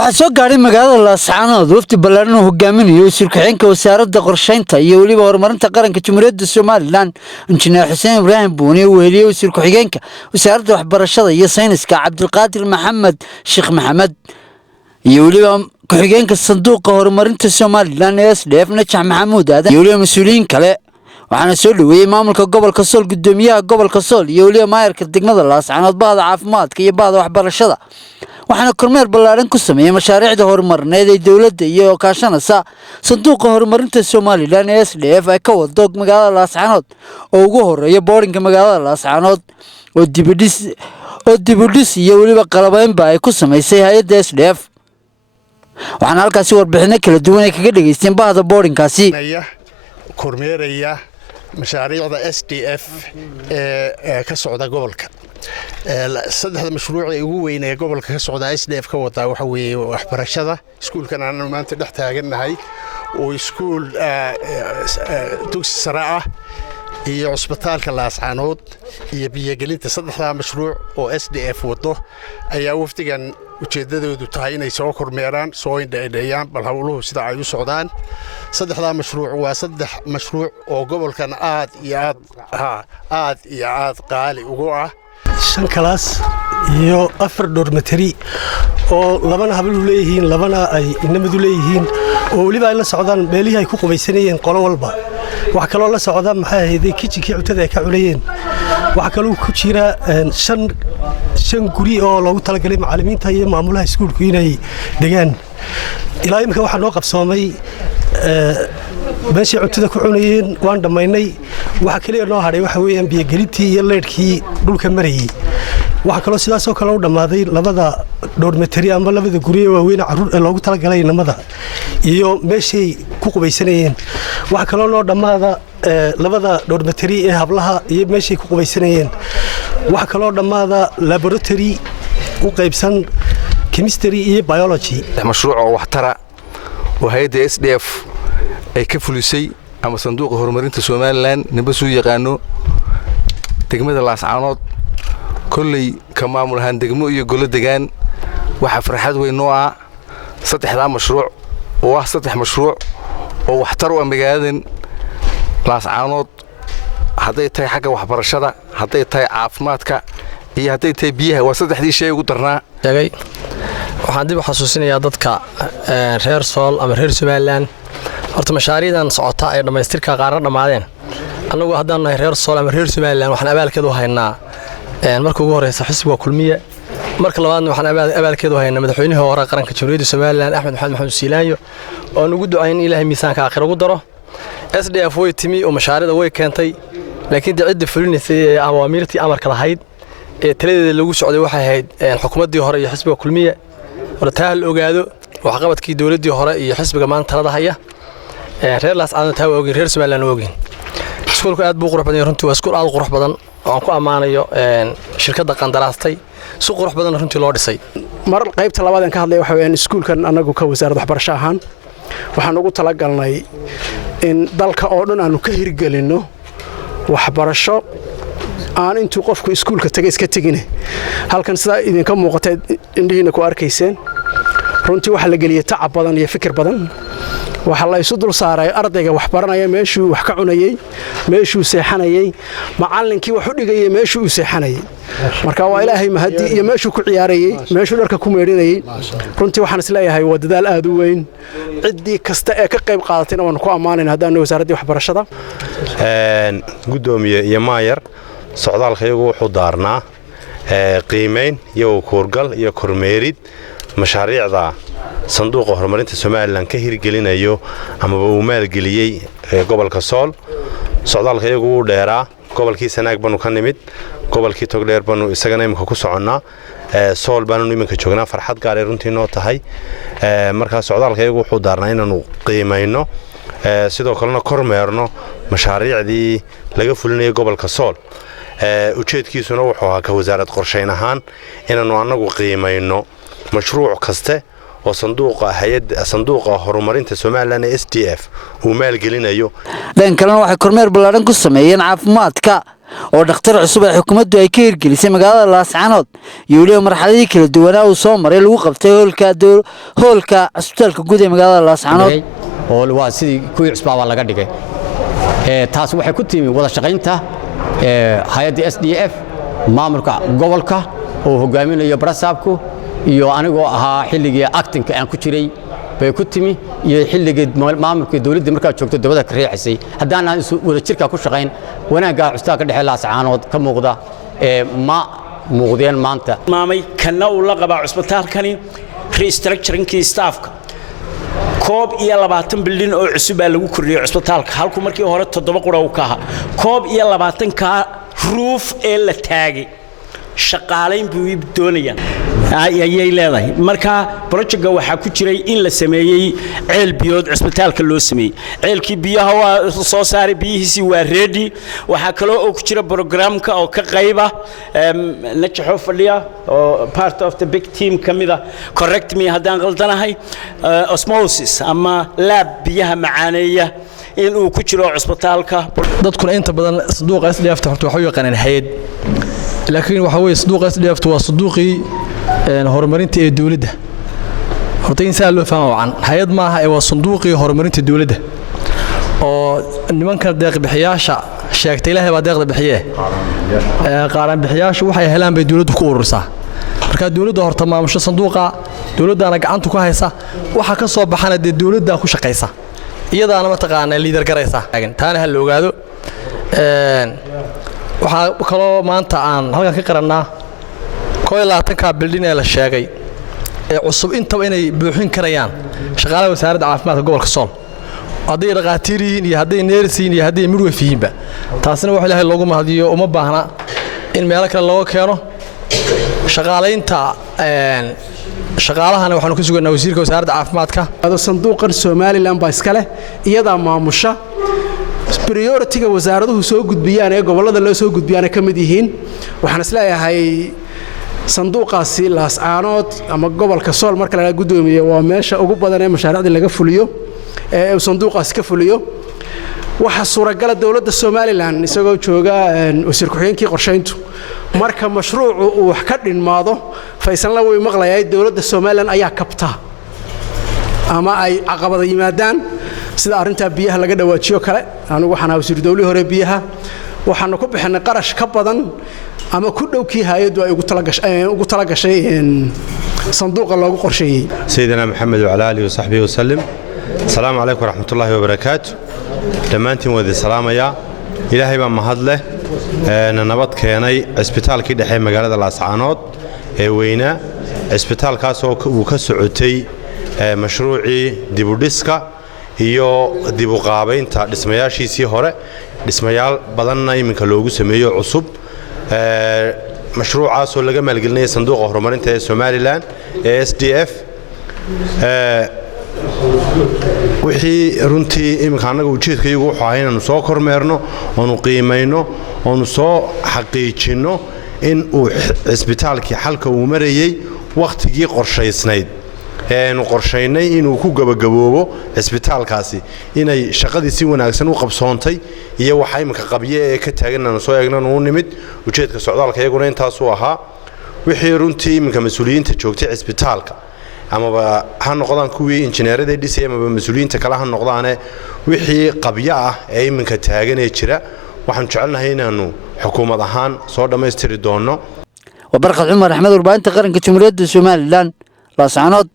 waxaa soo gaaray magaalada Laascaanood wafdi ballaaran oo hogaaminayo shirkixinka wasaaradda qorsheynta iyo waliba horumarinta qaranka Jamhuuriyadda Soomaaliland injineer Xuseen Ibraahim Buuni oo weeliyay shirkixinka wasaaradda waxbarashada iyo sayniska Cabdulqaadir Maxamed Sheekh Maxamed iyo waliba ku-xigeenka sanduuqa horumarinta Soomaaliland SDF Najax Maxamuud Aadan iyo waliba mas'uuliyiin kale waxaana soo dhaweeyay maamulka gobolka Sool gudoomiyaha gobolka Sool iyo waliba maayarka degmada Laascaanood bahda caafimaadka iyo bahda waxbarashada waxaana kormeer ballaaran ku sameeyay mashaariicda horumarineed ee dawladda iyo kaashanaysa sanduuqa horumarinta Soomaaliland SDF ay ka wado magaalada Laascaanood oo ugu horeeya boardinga magaalada Laascaanood oo dibudhis iyo waliba qalabaynba ay ku sameysay hay'adda SDF waxaana halkaasi warbixino kala duwan ay kaga dhageysteen bahda boardingaasi kormeeraya mashaariicda SDF ee ka socda gobolka saddexda mashruuc ee ugu weyn ee gobolka ka socda SDF ka wada waxa weeye waxbarashada iskuulkan aan maanta dhex taaganahay oo iskuul dugsi sare ah iyo cusbitaalka Laascaanood iyo biyagelinta saddexda mashruuc oo SDF wado ayaa wafdigan ujeedadoodu tahay inay soo kormeeraan soo indheeyaan bal hawluhu sida ay u socdaan saddexda mashruuc waa saddex mashruuc oo gobolkan aad iyo aad qaali ugu ah shan kalaas iyo afar dormitory oo labana hablu leeyihiin labana ay inamadu leeyihiin oo waliba ay la socdaan meelihii ay ku qubaysanayeen qolo walba wax kale oo la socda maxay ahayd kitchenkii cuntada ay ka cunayeen wax kale oo ku jira shan guri oo loogu talagalay macallimiinta iyo maamulaha iskuulku inay degaan ilaa imika waxa noo qabsoomay meeshii cuntada ku cunayeen waan dhamaynay waxa kale oo noo haray waxa weeyaan biyagelintii iyo leedhkii dhulka marayay waxa kale sidaas oo kale u dhamaaday labada dormitory ama labada guri ee waaweyn caruur ee loogu talagalay namada iyo meeshii ku qubaysanayeen waxa kale oo noo dhamaada labada dormitory ee hablaha iyo meeshii ku qubaysanayeen waxa kale oo dhamaada laboratory u qaybsan chemistry iyo biology mashruuc oo waxtara oo hay'adda SDF ay ka fulisay ama sanduuqa horumarinta Soomaaliland ninba soo yaqaano degmada Laascaanood kullay ka maamulahan degmo iyo golo degaan waxa farxad weyn oo ah saddexda mashruuc oo ah saddex mashruuc oo waxtar u ah magaaladan Laascaanood haday tahay xagga waxbarashada haday tahay caafimaadka iyo haday tahay biyaha waa saddexdii shay ugu darnaa waxaan dib u xasuusinayaa dadka reer Sool ama reer Soomaaliland horta mashaariicdan socota ay dhamaystirka qaar dhamaadeen anagu haddaan nahay reer Sool ama reer Soomaaliland waxaan abaalkeed u haynaa markii ugu horeysa xisbiga kulmiye marka labaadna waxaan abaalkeed u haynaa madaxweynaha hore qaranka Jamhuuriyadda Soomaaliland Axmed Maxamed Siilaanyo oo ugu ducayn Ilaahay miisaanka aakhir ugu daro SDF way timi oo mashaariicda way keentay laakiin cidda fulinaysay awaamirtii amarka lahayd ee taladeeda lagu socday waxay ahayd xukuumaddii hore iyo xisbiga kulmiye wartaal ogaado waxqabadkii dawladdii hore iyo xisbiga maanta talada haya reer Laascaanood taa oogin reer Soomaaliland oogin iskuulku aad buu qurux badan runtii waa iskuul aad qurux badan oo aan ku amaanayo shirkadda qandaraastay si qurux badan runtii loo dhisay mar qaybta labaad aan ka hadlay waxa weeyaan iskuulkan anagu ka wasaaradda waxbarasho ahaan waxaan ugu talagalnay in dalka oo dhan aanu ka hirgelino waxbarasho aan intuu qofku iskuulka tagay iska tagin halkan sida idinka muuqata indhihiina ku arkayseen runtii waxa la geliyay tacab badan iyo fikir badan waxa la isu dul saaray ardayga wax baranaya meeshuu wax ka cunayay meeshuu seexanayay macallinkii wax u dhigayay meeshuu u seexanayay marka waa Ilaahay mahadi iyo meeshuu ku ciyaarayay meeshuu dharka ku meedhinayay runtii waxaan isleeyahay waa dadaal aad u weyn cidii kasta ee ka qayb qaadatayna waan ku amaanaynaa haddaan wasaaradda waxbarashada gudoomiye iyo maayar socdaalkayagu wuxuu daarnaa qiimeyn iyo koorgal iyo kormeerid mashaariicda sanduuqa horumarinta Soomaaliland ka hirgelinayo ama uu maalgeliyay gobolka Sool socdaalkayagu uu dheeraa gobolkii Sanaag banu ka nimid gobolkii Togdheer banu isagana imka ku soconnaa Sool banu iminka joognaa farxad gaar ah runtii noo tahay marka socdaalkayagu wuxuu daarnaa inaanu qiimeyno sidoo kalena kormeerno mashaariicdii laga fulinayo gobolka Sool ujeedkiisuna wuxuu ahaa ka wasaaradda qorsheyn ahaan inaanu anagu qiimeyno mashruuc kaste oo sanduuqa horumarinta Soomaaliland SDF uu maalgelinayo dhan kalena waxay kormeer ballaaran ku sameeyeen caafimaadka oo dhakhtar cusub ee xukuumaddu ay ka hirgelisay magaalada laascaanood iyo weliba marxaladii kala duwanaa uu soo maray lagu qabtay hoolka cusbitaalka guud ee magaalada laascaanood oo waa sidii kuwii cusbaa laga dhigay taas waxay ku timi wada shaqaynta hay'adda SDF maamulka gobolka oo hogaaminayo barasaabku iyo anigoo ahaa xilligii actingka aan ku jiray bay ku timi iyo xilligii maamulka dawladda markaa joogto dawladda ka riixisay haddaan aan wada jirka ku shaqayn wanaagga cusbitaalka dhexe laascaanood ka muuqda ma muuqdeen maanta maamay kana uu la qabaa cusbitaalkani restructuringkii staffka koob iyo 20 bildin oo cusub baa lagu kordhiyay cusbitaalka halku markii hore 7 qura uu ka ahaa koob iyo 20 ka roof ee la taagay shaqaalayn buu doonayaan ayay leedahay marka projectka waxa ku jiray in la sameeyay ceel biyood cusbitaalka loo sameeyay ceelkii biyaha waa soo saaray biyihiisi waa ready waxa kale oo ku jira programka oo ka qayba najaxo fadhiya oo part of the big team kamida correct me hadaan qaldanahay osmosis ama lab biyaha macaaneeya in uu ku jiro cusbitaalka dadkuna inta badan saduuqa SDF horta waxa uu yaqaan hay'ad laakiin waxa weeye saduuqa SDF waa saduuqii horumarinta ee dawladda horta insa loo fahmo wacan hay'ad maaha ee waa sanduuqii horumarinta dawladda oo nimanka deeq bixiyaasha sheegtay ilaahay baa deeqda bixiye qaaran bixiyaashu waxay helaan bay dawladdu ku urursaa marka dawladdu horta maamusho sanduuqa dawladdaana gacanta ku haysa waxa ka soo baxana dawladda ku shaqeysa iyadaana ma taqaan liidar garaysa taana hal ogaado waxa kaloo maanta aan halkan ka qarannaa 12 bildin ee la sheegay ee cusub intaba inay buuxin karayaan shaqaalaha wasaaradda caafimaadka gobolka Sool haday dhaqaatiiriin iyo haday neersiin iyo haday midwayfiinba taasina waxa ilaahay loogu mahadiyo uma baahna in meel kale loo keeno shaqaalaynta shaqaalahana waxaanu ku suganaa wasiirka wasaaradda caafimaadka sanduuqan Soomaaliland baa iska leh iyada maamusha priority-ga wasaaraduhu soo gudbiyaan ee gobolada loo soo gudbiyaan ka mid yihiin waxaan isleeyahay sanduuqaasi laascaanood ama gobolka Sool marka la gudoomiyo waa meesha ugu badan ee mashaariicda laga fuliyo ee sanduuqaasi ka fuliyo waxa suuragal dawladda Soomaaliland isagoo jooga wasiir ku-xigeenkii qorsheyntu marka mashruucu uu wax ka dhinmaado Faysal la way maqlayay dawladda Soomaaliland ayaa kabta ama ay caqabado yimaadaan sida arinta biyaha laga dhawaajiyo kale anigu waxaan wasiir dawladii hore biyaha waxaan ku bixinay qarash ka badan ama ku dhowkii hay'addu ay ugu talagashay sanduuqa loogu qorsheeyay سيدنا محمد وعلى آله وصحبه وسلم السلام عليكم ورحمة الله وبركاته دمانتين وذي سلام يا إلهي بمهد له نبض كياني اسبتال كده حي مقالة الأسعانات وينا اسبتال كاسو وكسعوتي مشروعي ديبوديسكا iyo dib u qaabaynta dhismayaashiisii hore dhismayaal badanna iminka loogu sameeyo cusub mashruucaas oo laga maalgelinay sanduuqa horumarinta ee Soomaaliland ee SDF wixii runtii iminka anaga ujeedkaygu wuxuu ahaa inaanu soo kormeerno oo qiimayno oo soo xaqiijino in uu isbitaalkii xalka uu marayay waqtigii qorshaysnayd eenu qorsheynay inuu ku gabagaboobo isbitaalkaasi inay shaqadii si wanaagsan u qabsoontay iyo waxa imka qabye ee ka taaganana soo eegnaan uu nimid ujeedka socdaalka iyaguna intaas uu ahaa wixii runtii imka mas'uuliyiinta joogtay isbitaalka ama ha noqdaan kuwii injineerada dhisay ama mas'uuliyiinta kala ha noqdaan wixii qabye ah ee imka taagan ee jira waxaan jecelnahay inaanu xukuumad ahaan soo dhameystiri doono وبرقة عمر أحمد ورباعين تقارن كجمهورية الصومال الآن لا سعنات